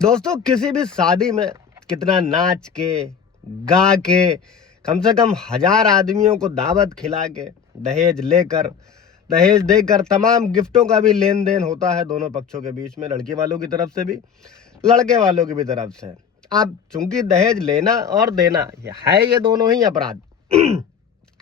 दोस्तों, किसी भी शादी में कितना नाच के गा के कम से कम 1000 आदमियों को दावत खिला के दहेज देकर तमाम गिफ्टों का भी लेन देन होता है दोनों पक्षों के बीच में, लड़की वालों की तरफ से भी लड़के वालों की भी तरफ से। अब चूंकि दहेज लेना और देना ये दोनों ही अपराध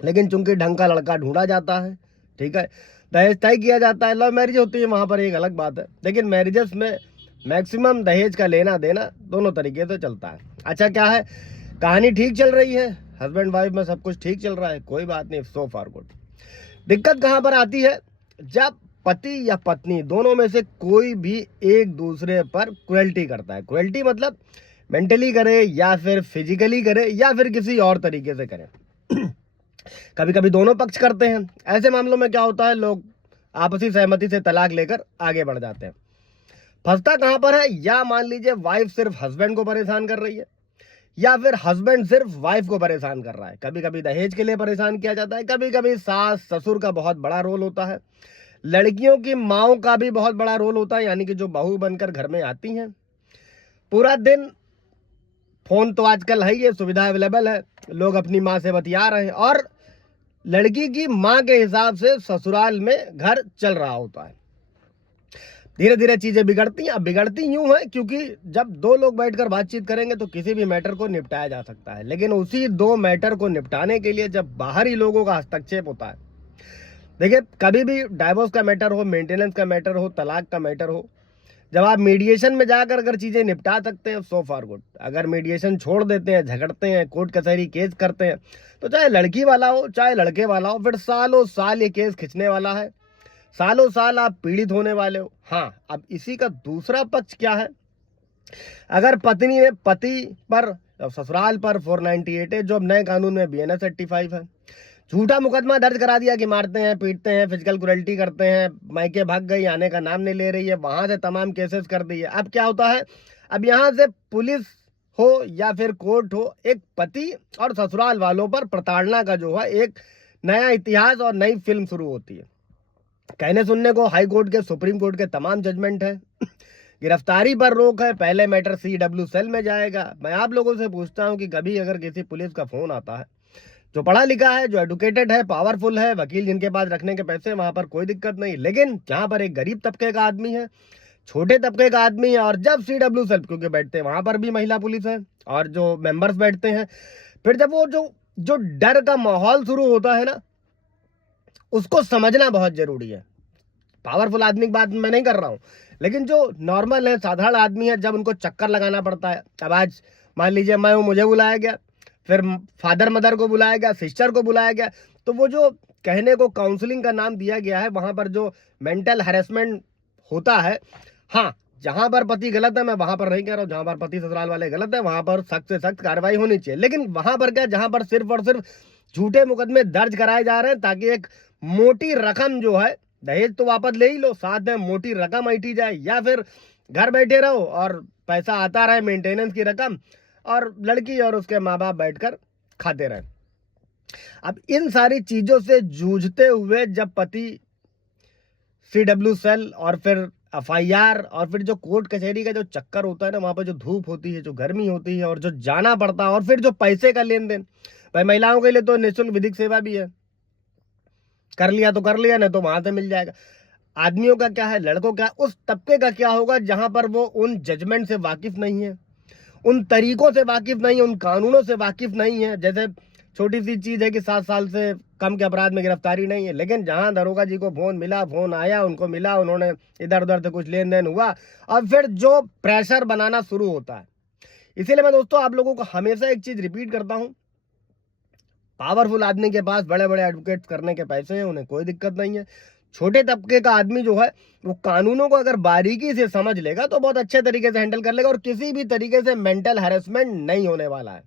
लेकिन चूंकि ढंग का लड़का ढूंढा जाता है, ठीक है, दहेज तय किया जाता है, लव मैरिज होती है, वहां पर एक अलग बात है। लेकिन मैरिजेस में मैक्सिमम दहेज का लेना देना दोनों तरीके से चलता है। अच्छा, क्या है, कहानी ठीक चल रही है, हस्बैंड वाइफ में सब कुछ ठीक चल रहा है, कोई बात नहीं, सो फार गुड। दिक्कत कहां पर आती है, जब पति या पत्नी दोनों में से कोई भी एक दूसरे पर क्रुएल्टी करता है। क्रुएल्टी मतलब मेंटली करे या फिर फिजिकली करे या फिर किसी और तरीके से करे कभी कभी दोनों पक्ष करते हैं। ऐसे मामलों में क्या होता है, लोग आपसी सहमति से तलाक लेकर आगे बढ़ जाते हैं। फंसता कहां पर है, या मान लीजिए वाइफ सिर्फ हस्बैंड को परेशान कर रही है या फिर हस्बैंड सिर्फ वाइफ को परेशान कर रहा है। कभी कभी दहेज के लिए परेशान किया जाता है, कभी कभी सास ससुर का बहुत बड़ा रोल होता है, लड़कियों की माओ का भी बहुत बड़ा रोल होता है, यानी कि जो बहू बनकर घर में आती हैं। पूरा दिन फोन तो आजकल है, ये सुविधा अवेलेबल है, लोग अपनी माँ से बतिया रहे हैं और लड़की की माँ के हिसाब से ससुराल में घर चल रहा होता है। धीरे धीरे चीजें बिगड़ती हैं। अब बिगड़ती यूं है क्योंकि जब दो लोग बैठकर बातचीत करेंगे तो किसी भी मैटर को निपटाया जा सकता है, लेकिन उसी दो मैटर को निपटाने के लिए जब बाहरी लोगों का हस्तक्षेप होता है, देखिए कभी भी डाइवोर्स का मैटर हो, मेंटेनेंस का मैटर हो, तलाक का मैटर हो, जब आप मीडिएशन में जाकर अगर चीजें निपटा सकते हैं सो फार गुड। अगर मीडिएशन छोड़ देते हैं, झगड़ते हैं, कोर्ट कचहरी केस करते हैं, तो चाहे लड़की वाला हो चाहे लड़के वाला हो, फिर सालों साल ये केस खिंचने वाला है, सालों साल आप पीड़ित होने वाले हो। हाँ, अब इसी का दूसरा पक्ष क्या है, अगर पत्नी ने पति पर ससुराल पर 498 है, जो अब नए कानून में BNS 85 है, झूठा मुकदमा दर्ज करा दिया कि मारते हैं, पीटते हैं, फिजिकल क्रुएल्टी करते हैं, मायके भाग गई, आने का नाम नहीं ले रही है, वहां से तमाम केसेस कर दिए। अब क्या होता है, अब यहाँ से पुलिस हो या फिर कोर्ट हो, एक पति और ससुराल वालों पर प्रताड़ना का जो है एक नया इतिहास और नई फिल्म शुरू होती है। कहने सुनने को हाई कोर्ट के, सुप्रीम कोर्ट के तमाम जजमेंट है, गिरफ्तारी पर रोक है, पहले मैटर CW सेल में जाएगा। मैं आप लोगों से पूछता हूं कि कभी अगर किसी पुलिस का फोन आता है, जो पढ़ा लिखा है, जो एडुकेटेड है, पावरफुल है, वकील जिनके पास रखने के पैसे, वहां पर कोई दिक्कत नहीं, लेकिन जहां पर एक गरीब तबके का आदमी है, छोटे तबके का आदमी है, और जब CW सेल क्योंकि बैठते हैं वहां पर भी महिला पुलिस है और जो मेंबर्स बैठते हैं, फिर जब वो जो जो डर का माहौल शुरू होता है ना, उसको समझना बहुत जरूरी है। पावरफुल आदमी की बात मैं नहीं कर रहा हूं, लेकिन जो नॉर्मल है, साधारण आदमी है, जब उनको चक्कर लगाना पड़ता है। अब आज मान लीजिए मैं हूं, मुझे बुलाया गया, फिर फादर मदर को बुलाया गया, सिस्टर को बुलाया गया, तो वो जो कहने को काउंसलिंग का नाम दिया गया है, वहां पर जो मेंटल हैरेसमेंट होता है, हाँ, जहां पर पति गलत है, मैं वहां पर नहीं कह रहा हूं, जहां पर पति ससुराल वाले गलत है वहां पर सख्त से सख्त कार्रवाई होनी चाहिए। लेकिन वहां पर क्या, जहां पर सिर्फ और सिर्फ झूठे मुकदमे दर्ज कराए जा रहे हैं ताकि एक मोटी रकम जो है, दहेज तो वापस ले ही लो, साथ में मोटी रकम ऐठी जाए, या फिर घर बैठे रहो और पैसा आता रहे, मेंटेनेंस की रकम, और लड़की और उसके माँ बाप बैठकर खाते रहे। अब इन सारी चीजों से जूझते हुए जब पति CW सेल और फिर FIR और फिर जो कोर्ट कचहरी का जो चक्कर होता है ना, वहां पर जो धूप होती है, जो गर्मी होती है, और जो जाना पड़ता है, और फिर जो पैसे का लेन देन, भाई महिलाओं के लिए तो निःशुल्क विधिक सेवा भी है, कर लिया तो कर लिया, नहीं तो वहां से मिल जाएगा। आदमियों का क्या है, लड़कों का, उस तबके का क्या होगा जहां पर वो उन जजमेंट से वाकिफ नहीं है, उन तरीकों से वाकिफ नहीं है, उन कानूनों से वाकिफ नहीं है। जैसे छोटी सी चीज है कि 7 साल से कम के अपराध में गिरफ्तारी नहीं है, लेकिन जहां दरोगा जी को फोन मिला, फोन आया, उनको मिला, उन्होंने इधर उधर से कुछ लेन देन हुआ, और फिर जो प्रेशर बनाना शुरू होता है। इसीलिए मैं दोस्तों आप लोगों को हमेशा एक चीज रिपीट करता हूं, पावरफुल आदमी के पास बड़े बड़े एडवोकेट करने के पैसे हैं, उन्हें कोई दिक्कत नहीं है। छोटे तबके का आदमी जो है, वो कानूनों को अगर बारीकी से समझ लेगा तो बहुत अच्छे तरीके से हैंडल कर लेगा, और किसी भी तरीके से मेंटल हैरेसमेंट नहीं होने वाला है।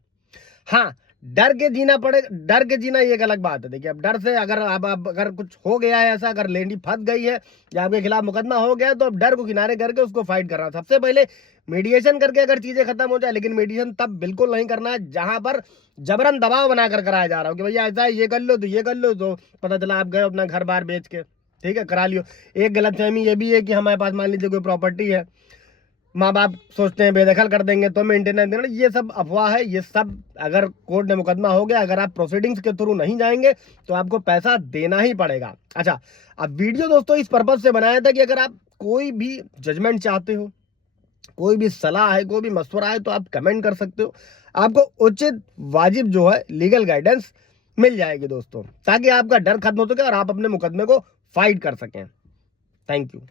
हाँ, डर के जीना पड़े, डर के जीना ये एक अलग बात है। देखिए, अब डर से अगर अब अगर कुछ हो गया है ऐसा, अगर लेडी फंस गई है या आपके खिलाफ मुकदमा हो गया है, तो अब डर को किनारे करके उसको फाइट करना, सबसे पहले मीडिएशन करके अगर चीजें खत्म हो जाए। लेकिन मीडिएशन तब बिल्कुल नहीं करना है जहां पर जबरन दबाव बनाकर कराया जा रहा हो कि भैया ऐसा है, ये कर लो, तो ये कर लो, तो पता चला आप गए अपना घर बार बेच के, ठीक है, करा लियो। एक गलतफहमी ये भी है कि हमारे पास मान लीजिए कोई प्रॉपर्टी है, माँ बाप सोचते हैं बेदखल कर देंगे तो मेंटेनेंस देना, ये सब अफवाह है। ये सब अगर कोर्ट में मुकदमा हो गया, अगर आप प्रोसीडिंग्स के थ्रू नहीं जाएंगे तो आपको पैसा देना ही पड़ेगा। अच्छा, अब वीडियो दोस्तों इस पर्पज से बनाया था कि अगर आप कोई भी जजमेंट चाहते हो, कोई भी सलाह है, कोई भी मशवरा है, तो आप कमेंट कर सकते हो। आपको उचित वाजिब जो है लीगल गाइडेंस मिल जाएगी दोस्तों, ताकि आपका डर खत्म हो सके और आप अपने मुकदमे को फाइट कर सकें। Thank you.